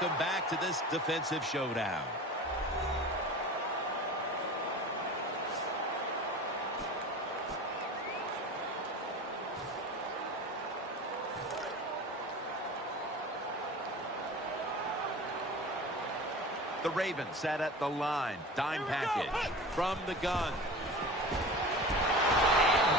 welcome back to this defensive showdown. The Ravens sat at the line. Dime package from the gun. And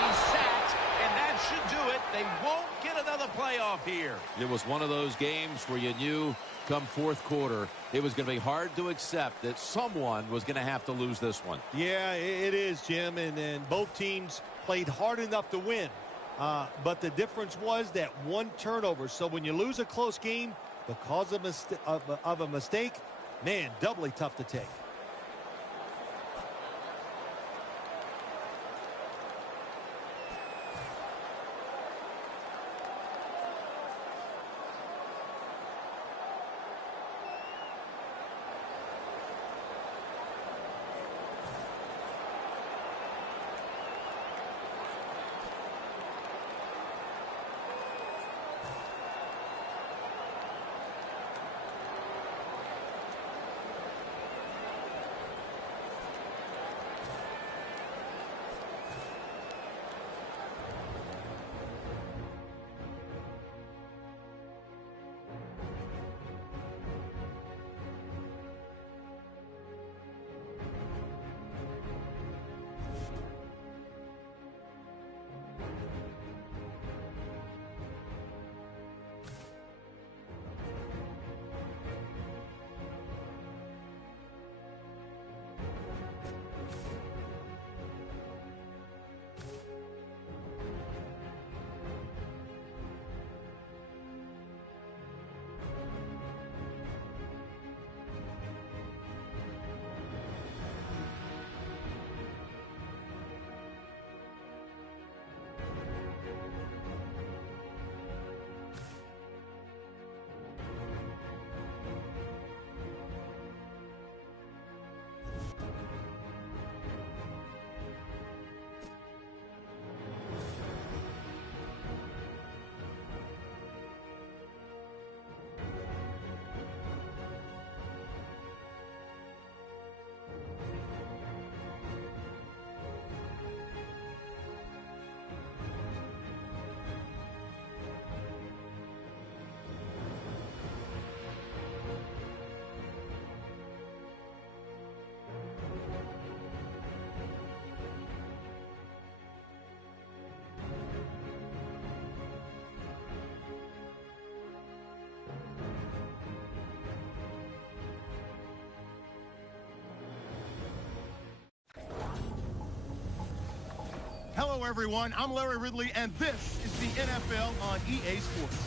he's sacked, and that should do it. They won't get another playoff here. It was one of those games where you knew come fourth quarter it was going to be hard to accept that someone was going to have to lose this one. Yeah, it is, Jim, and both teams played hard enough to win. But the difference was that one turnover. So when you lose a close game because of a mistake, man, doubly tough to take. Hello, everyone. I'm Larry Ridley, and this is the NFL on EA Sports.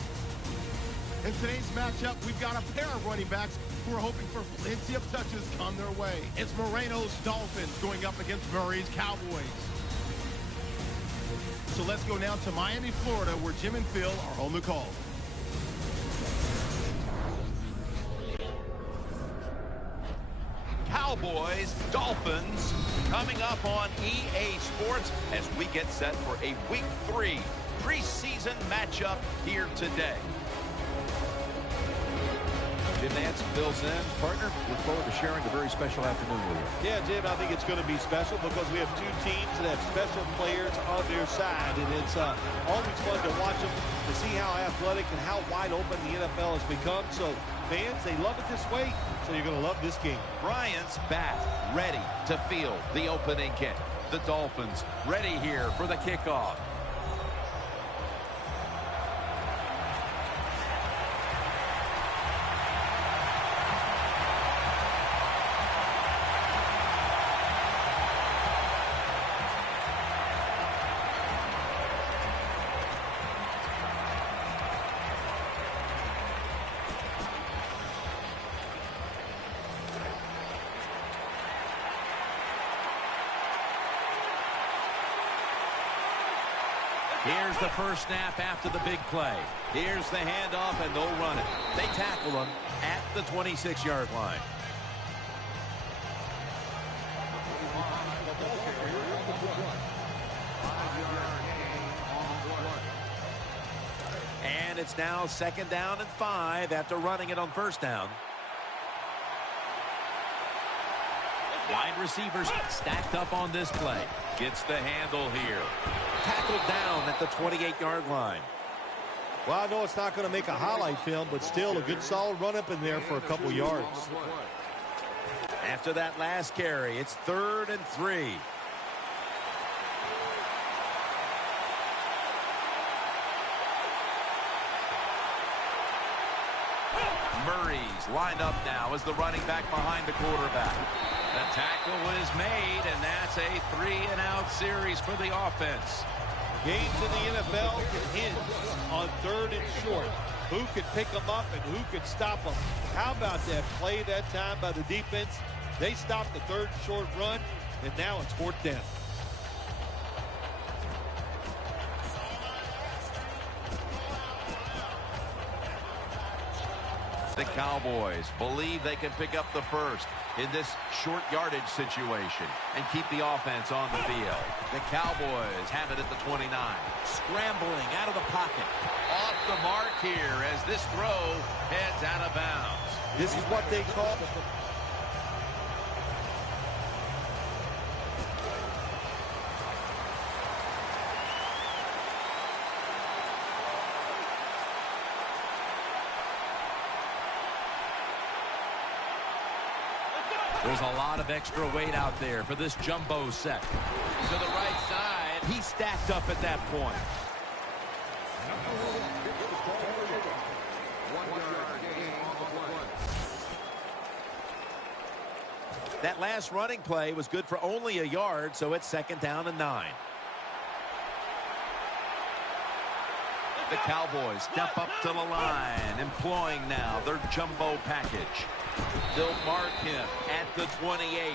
In today's matchup, we've got a pair of running backs who are hoping for plenty of touches come their way. It's Moreno's Dolphins going up against Murray's Cowboys. So let's go now to Miami, Florida, where Jim and Phil are on the call. Cowboys, Dolphins, coming up on EA Sports as we get set for a Week 3 preseason matchup here today. Jim Nance, Phil Zen, partner, look forward to sharing a very special afternoon with you. Yeah, Jim, I think it's going to be special because we have two teams that have special players on their side, and it's always fun to watch them, to see how athletic and how wide open the NFL has become. So fans, they love it this way, so you're going to love this game. Bryant's back, ready to field the opening kick. The Dolphins ready here for the kickoff. Here's the first snap after the big play. Here's the handoff, and they'll run it. They tackle him at the 26-yard line. And it's now 2nd down and 5 after running it on 1st down. Wide receivers stacked up on this play. Gets the handle here. Tackled down at the 28-yard line. Well, I know it's not going to make a highlight film, but still a good solid run up in there for a couple yards. After that last carry, it's 3rd and 3. Murray's lined up now as the running back behind the quarterback. The tackle is made, and that's a 3-and-out series for the offense. Games in the NFL can hinge on 3rd and short. Who could pick them up and who could stop them? How about that play that time by the defense? They stopped the 3rd and short run, and now it's 4th down. The Cowboys believe they can pick up the first in this short yardage situation and keep the offense on the field. The Cowboys have it at the 29. Scrambling out of the pocket. Off the mark here as this throw heads out of bounds. This is what they call There's a lot of extra weight out there for this jumbo set. To the right side. He stacked up at that point. That last running play was good for only a yard, so it's 2nd down and 9. The Cowboys step up to the line, employing now their jumbo package. They'll mark him at the 28.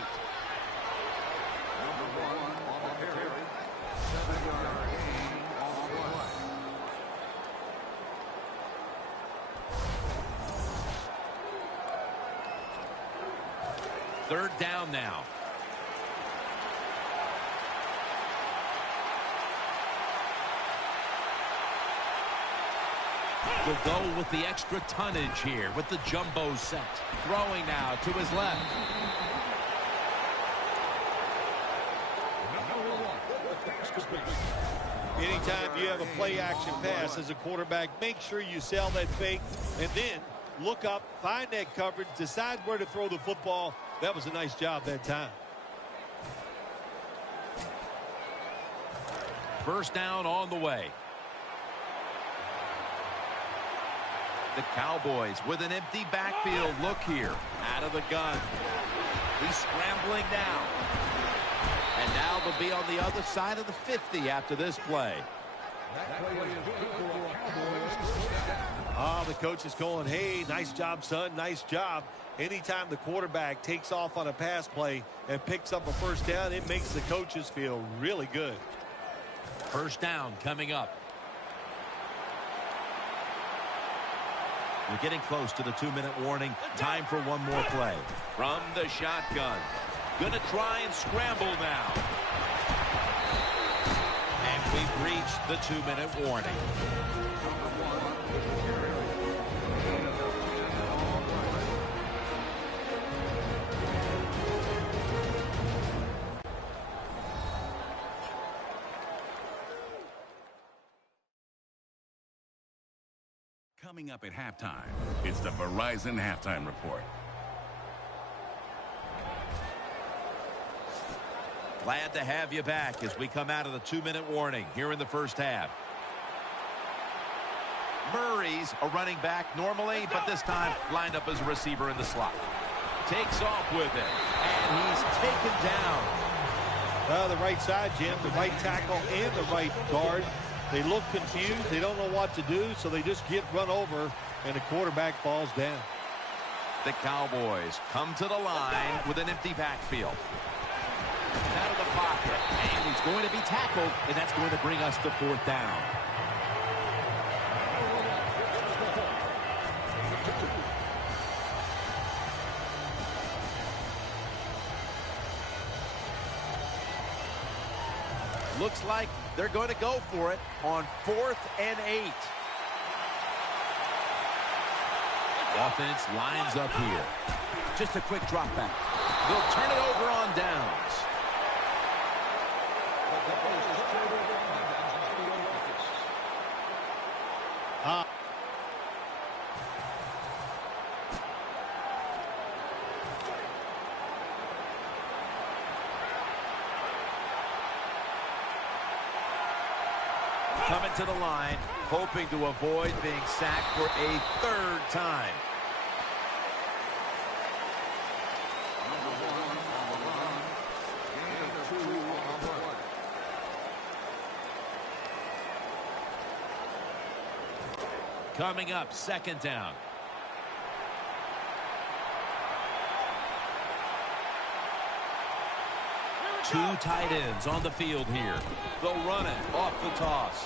Third down now. Will go with the extra tonnage here with the jumbo set. Throwing now to his left. anytime you have a play action pass as a quarterback, make sure you sell that fake and then look up, find that coverage, decide where to throw the football. That was a nice job that time. First down on the way. The Cowboys with an empty backfield look here. Out of the gun. He's scrambling now. And now they'll be on the other side of the 50 after this play. The coach is going, hey, nice job, son, nice job. Anytime the quarterback takes off on a pass play and picks up a first down, it makes the coaches feel really good. First down coming up. We're getting close to the 2-minute warning. Time for one more play. From the shotgun. Gonna try and scramble now. And we've reached the 2-minute warning. Coming up at halftime, it's the Verizon Halftime Report. Glad to have you back as we come out of the 2-minute warning here in the first half. Murray's a running back normally, but this time lined up as a receiver in the slot. Takes off with it, and he's taken down. The right side, Jim, the right tackle and the right guard. They look confused. They don't know what to do, so they just get run over, and the quarterback falls down. The Cowboys come to the line with an empty backfield. Out of the pocket, and he's going to be tackled, and that's going to bring us to 4th down. Looks like they're going to go for it on 4th and 8. Offense lines up here. Just a quick drop back. They'll turn it over on downs. Coming to the line, hoping to avoid being sacked for a third time. Coming up, second down. Two tight ends on the field here. They'll run it off the toss.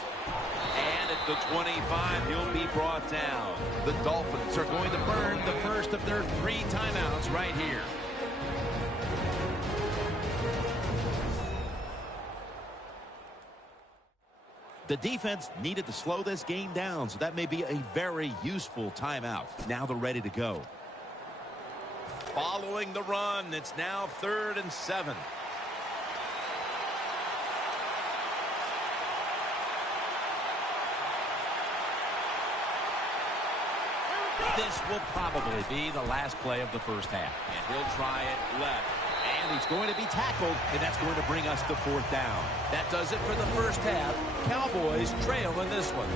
And at the 25, he'll be brought down. The Dolphins are going to burn the first of their 3 timeouts right here. The defense needed to slow this game down, so that may be a very useful timeout. Now they're ready to go. Following the run, it's now 3rd and 7. This will probably be the last play of the first half. And he'll try it left. And he's going to be tackled, and that's going to bring us to 4th down. That does it for the first half. Cowboys trail in this one.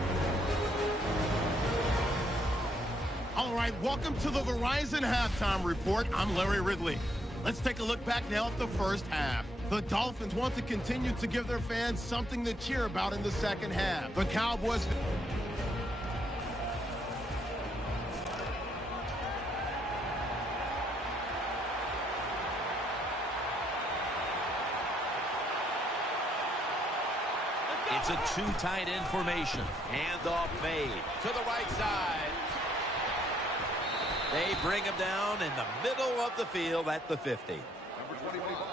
All right, welcome to the Verizon Halftime Report. I'm Larry Ridley. Let's take a look back now at the first half. The Dolphins want to continue to give their fans something to cheer about in the second half. The Cowboys... It's a 2 tight end formation. Handoff made to the right side. They bring him down in the middle of the field at the 50.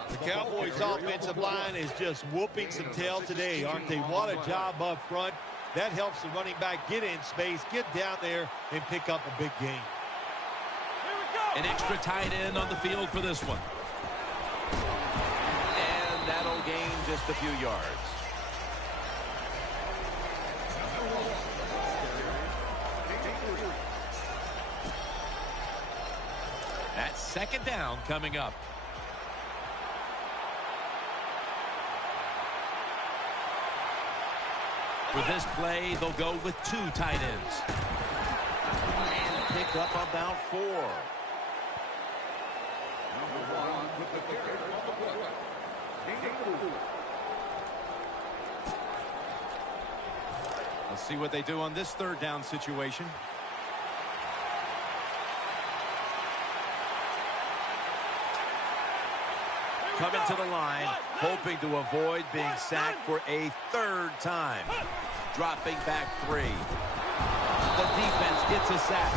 The Cowboys' offensive line is just whooping some tail today, aren't they? What a job up front. That helps the running back get in space, get down there, and pick up a big gain. An extra tight end on the field for this one. And that'll gain just a few yards. That's second down coming up. For this play, they'll go with 2 tight ends. And pick up about 4. Let's see what they do on this 3rd down situation. Coming to the line, hoping to avoid being sacked for a 3rd time. Dropping back 3. The defense gets a sack.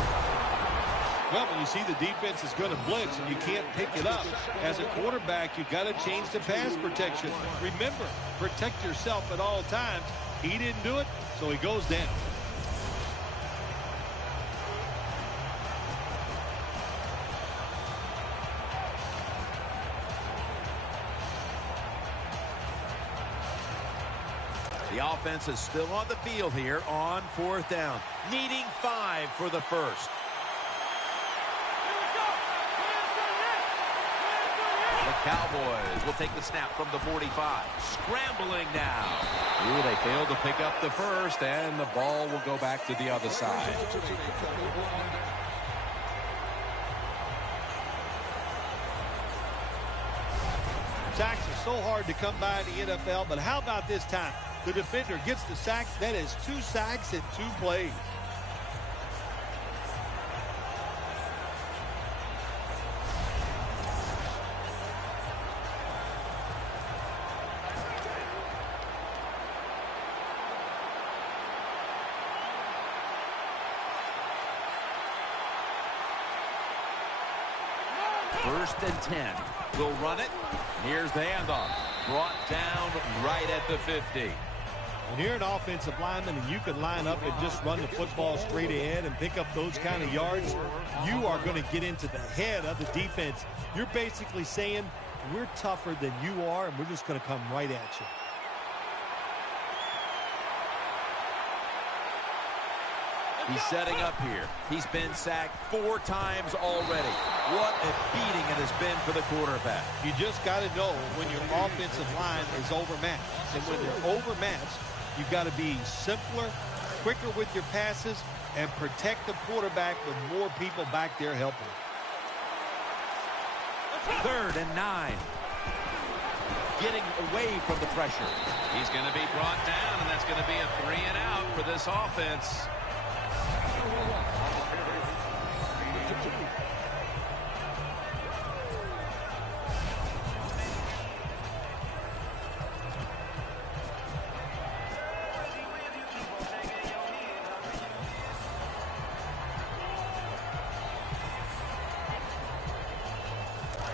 Well, when you see the defense is going to blitz and you can't pick it up, as a quarterback, you've got to change the pass protection. Remember, protect yourself at all times. He didn't do it, so he goes down. The offense is still on the field here on 4th down, needing 5 for the first. The Cowboys will take the snap from the 45. Scrambling now. Ooh, they failed to pick up the first, and the ball will go back to the other side. Sacks are so hard to come by in the NFL, but how about this time? The defender gets the sack. That is 2 sacks in 2 plays. First and 10. We'll run it. Here's the handoff. Brought down right at the 50. When you're an offensive lineman and you can line up and just run the football straight ahead and pick up those kind of yards, you are going to get into the head of the defense. You're basically saying, we're tougher than you are, and we're just going to come right at you. He's setting up here. He's been sacked 4 times already. What a beating it has been for the quarterback. You just got to know when your offensive line is overmatched. And when they're overmatched, you've got to be simpler, quicker with your passes, and protect the quarterback with more people back there helping. 3rd and 9. Getting away from the pressure. He's going to be brought down, and that's going to be a 3 and out for this offense.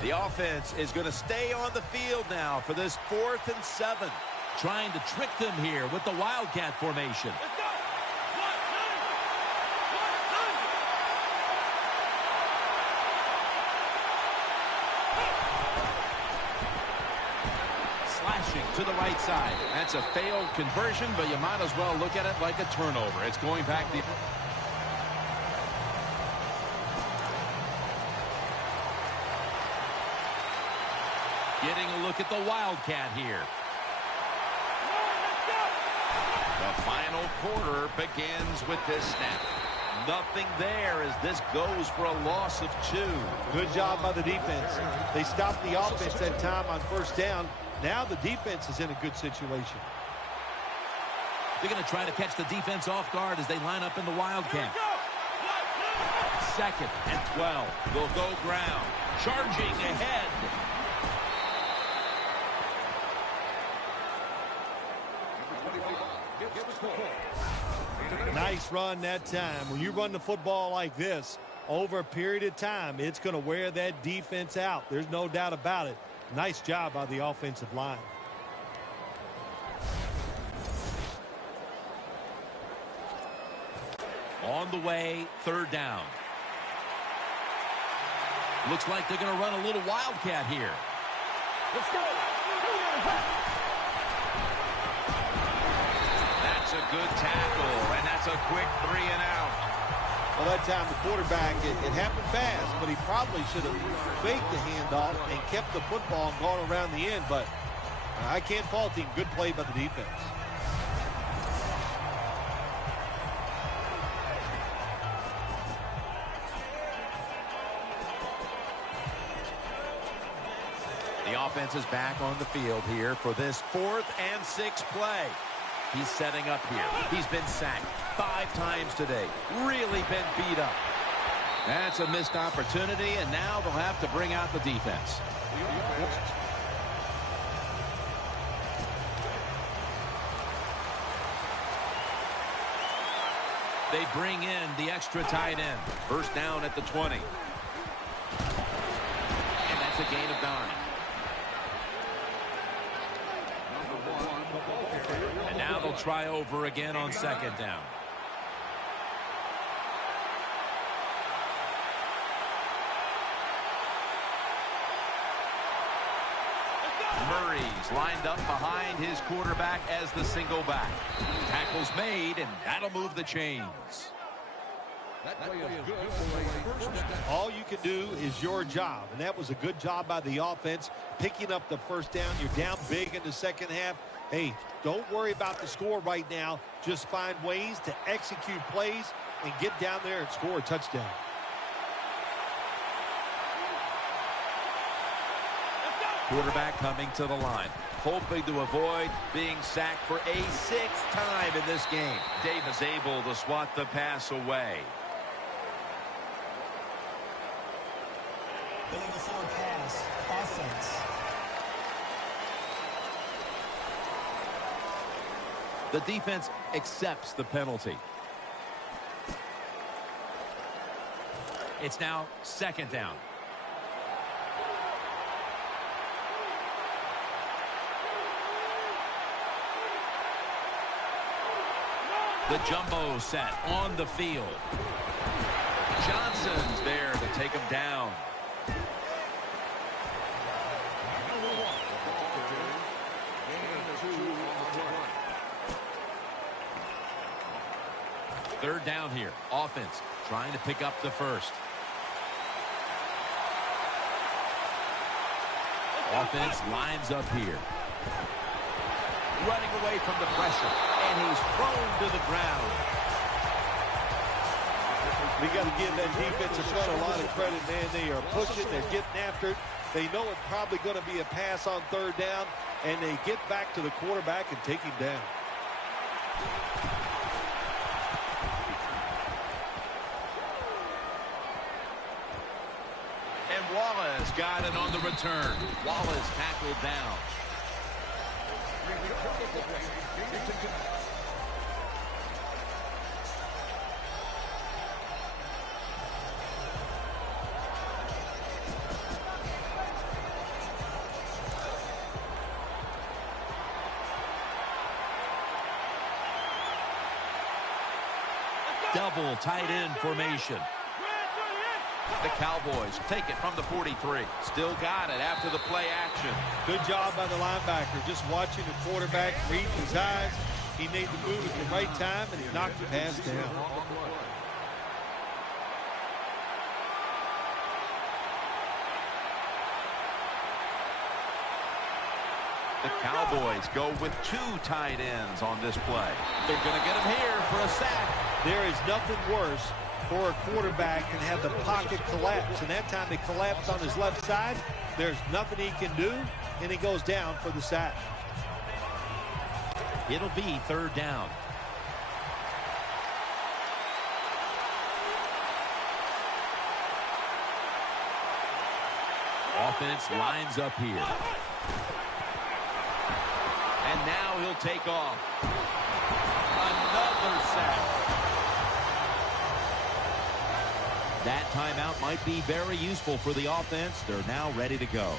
The offense is going to stay on the field now for this 4th and 7. Trying to trick them here with the Wildcat formation. Slashing to the right side. That's a failed conversion, but you might as well look at it like a turnover. It's going back the... Getting a look at the Wildcat here. The final quarter begins with this snap. Nothing there as this goes for a loss of 2. Good job by the defense. They stopped the offense that time on 1st down. Now the defense is in a good situation. They're going to try to catch the defense off guard as they line up in the Wildcat. 2nd and 12. They'll go ground. Charging ahead. Nice run that time. When you run the football like this over a period of time, it's going to wear that defense out. There's no doubt about it. Nice job by the offensive line. On the way, 3rd down. Looks like they're going to run a little Wildcat here. Let's go. That's a good tackle, and that's a quick 3 and out. Well, that time the quarterback, it happened fast, but he probably should have faked the handoff and kept the football and gone around the end, but I can't fault him. Good play by the defense. The offense is back on the field here for this 4th and 6 play. He's setting up here. He's been sacked 5 times today. Really been beat up. That's a missed opportunity, and now they'll have to bring out the defense. They bring in the extra tight end. 1st down at the 20. And that's a gain of 9. And now they'll try over again on 2nd down. Murray's lined up behind his quarterback as the single back. Tackle's made, and that'll move the chains. All you can do is your job, and that was a good job by the offense, picking up the 1st down. You're down big in the 2nd half. Hey, don't worry about the score right now. Just find ways to execute plays and get down there and score a touchdown. Quarterback coming to the line, hoping to avoid being sacked for a 6th time in this game. Davis able to swat the pass away. Illegal forward pass, offense. The defense accepts the penalty. It's now 2nd down. The jumbo set on the field. Johnson's there to take him down. Third down here. Offense trying to pick up the first. Offense lines up here. Running away from the pressure. And he's thrown to the ground. We got to give that defensive front a lot of credit, man. They are pushing. They're getting after it. They know it's probably going to be a pass on third down, and they get back to the quarterback and take him down. And Wallace got it on the return. Wallace tackled down. Double tight end formation. The Cowboys take it from the 43. Still got it after the play action. Good job by the linebacker. Just watching the quarterback, reading his eyes. He made the move at the right time, and he knocked the pass down. The Cowboys go with 2 tight ends on this play. They're going to get him here for a sack. There is nothing worse for a quarterback than have the pocket collapse. And that time it collapsed on his left side. There's nothing he can do, and he goes down for the sack. It'll be third down. Offense lines up here. And now he'll take off. Another sack. That timeout might be very useful for the offense. They're now ready to go.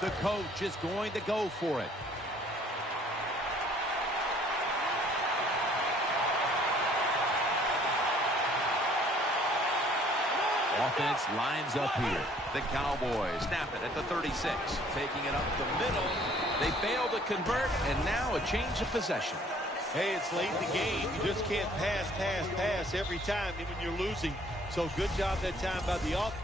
The coach is going to go for it. Offense lines up here. The Cowboys snap it at the 36. Taking it up the middle. They fail to convert, and now a change of possession. Hey, it's late in the game. You just can't pass every time, even you're losing. So good job that time by the offense.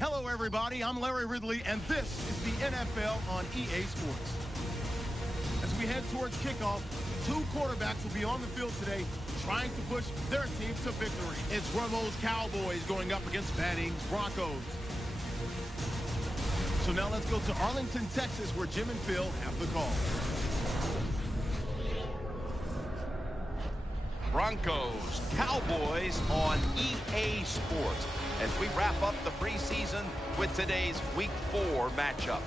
Hello, everybody. I'm Larry Ridley, and this is the NFL on EA Sports. As we head towards kickoff, two quarterbacks will be on the field today trying to push their teams to victory. It's Romo's Cowboys going up against Manning's Broncos. So now let's go to Arlington, Texas, where Jim and Phil have the call. Broncos, Cowboys on EA Sports as we wrap up the preseason with today's Week 4 matchup.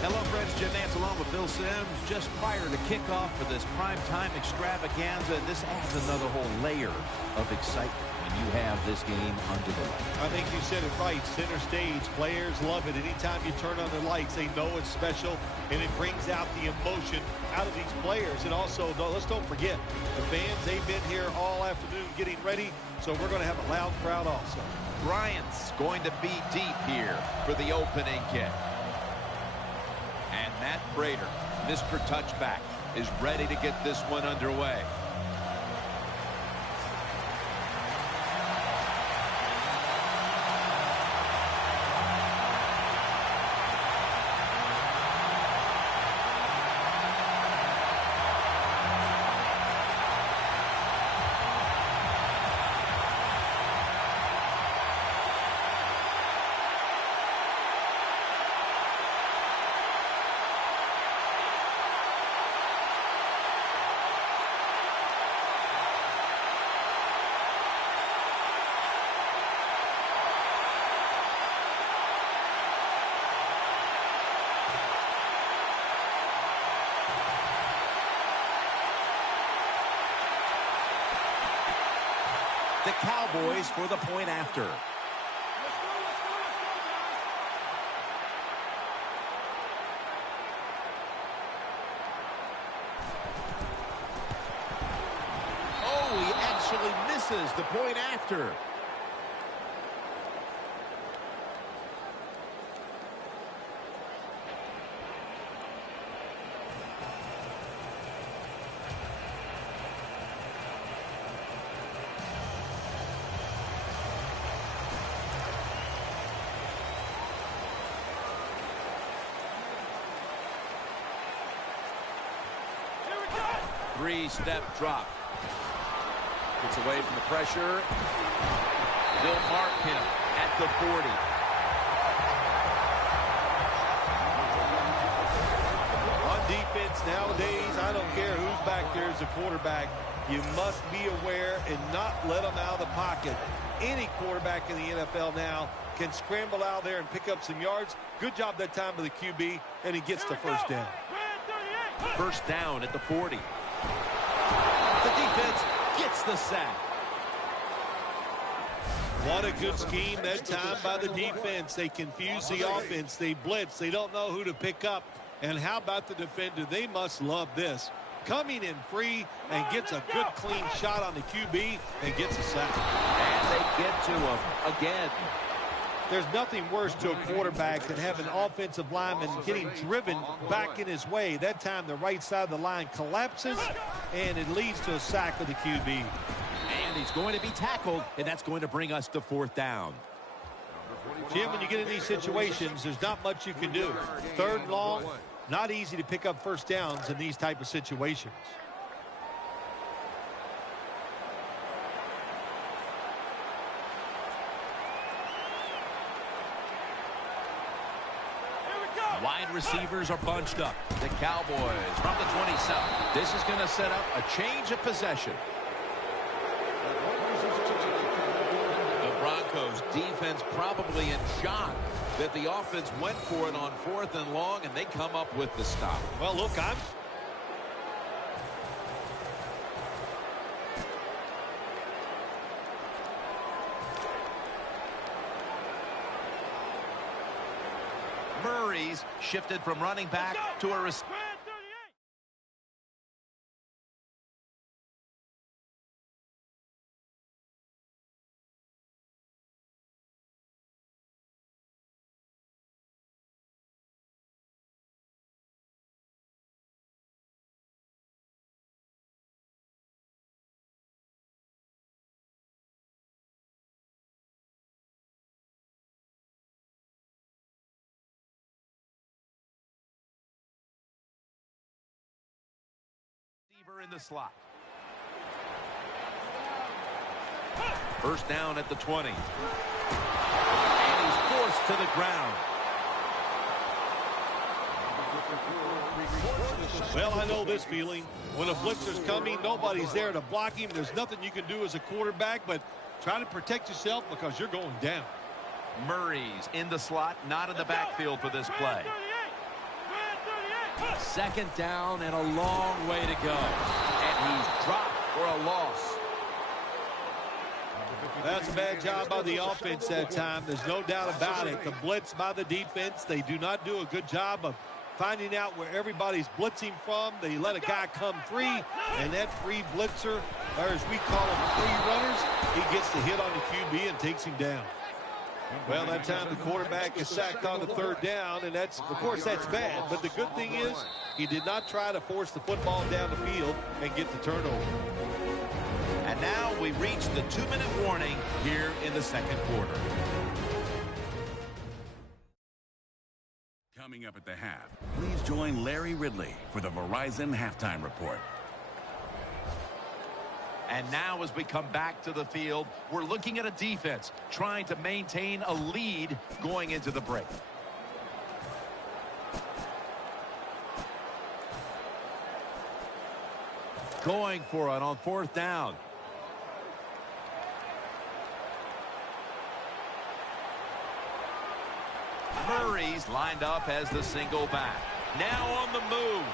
Hello, friends. Jim Nance along with Bill Sims. Just prior to kickoff for this primetime extravaganza, this adds another whole layer of excitement when you have this game under the lights. I think you said it right. Center stage. Players love it. Anytime you turn on the lights, they know it's special, and it brings out the emotion out of these players. And also, let's don't forget, the fans, they've been here all afternoon getting ready, so we're going to have a loud crowd also. Bryant's going to be deep here for the opening kick. And Matt Prater, Mr. Touchback, is ready to get this one underway. The Cowboys for the point after. Oh, he actually misses the point after. Three-step drop. Gets away from the pressure. They'll mark him at the 40. On defense nowadays, I don't care who's back there as a quarterback. You must be aware and not let them out of the pocket. Any quarterback in the NFL now can scramble out there and pick up some yards. Good job that time by the QB, and he gets the first down. First down at the 40. The defense gets the sack. What a good scheme that time by the defense. They confuse the offense. They blitz. They don't know who to pick up. And how about the defender? They must love this. Coming in free and gets a good clean shot on the QB and gets a sack. And they get to him again. There's nothing worse to a quarterback than having an offensive lineman getting driven back in his way. That time the right side of the line collapses, and it leads to a sack of the QB. And he's going to be tackled, and that's going to bring us to fourth down. Jim, when you get in these situations, there's not much you can do. Third and long, not easy to pick up first downs in these type of situations. Wide receivers are bunched up. The Cowboys from the 27. This is going to set up a change of possession. The Broncos defense probably in shock that the offense went for it on fourth and long, and they come up with the stop. Well, look, Murray's shifted from running back to a receiver. receiver in the slot. First down at the 20. And he's forced to the ground. Well, I know this feeling. When a blitzer's coming, nobody's there to block him. There's nothing you can do as a quarterback, but try to protect yourself because you're going down. Murray's in the slot, not in the backfield for this play. Second down and a long way to go. And he's dropped for a loss. That's a bad job by the offense that time. There's no doubt about it. The blitz by the defense, they do not do a good job of finding out where everybody's blitzing from. They let a guy come free, and that free blitzer, or as we call them, free runners, he gets the hit on the QB and takes him down. Well, that time the quarterback is sacked on the third down, and that's, of course, that's bad. But the good thing is he did not try to force the football down the field and get the turnover. And now we reach the 2-minute warning here in the second quarter. Coming up at the half, please join Larry Ridley for the Verizon Halftime Report. And now as we come back to the field, we're looking at a defense trying to maintain a lead going into the break. Going for it on fourth down. Murray's lined up as the single back. Now on the move.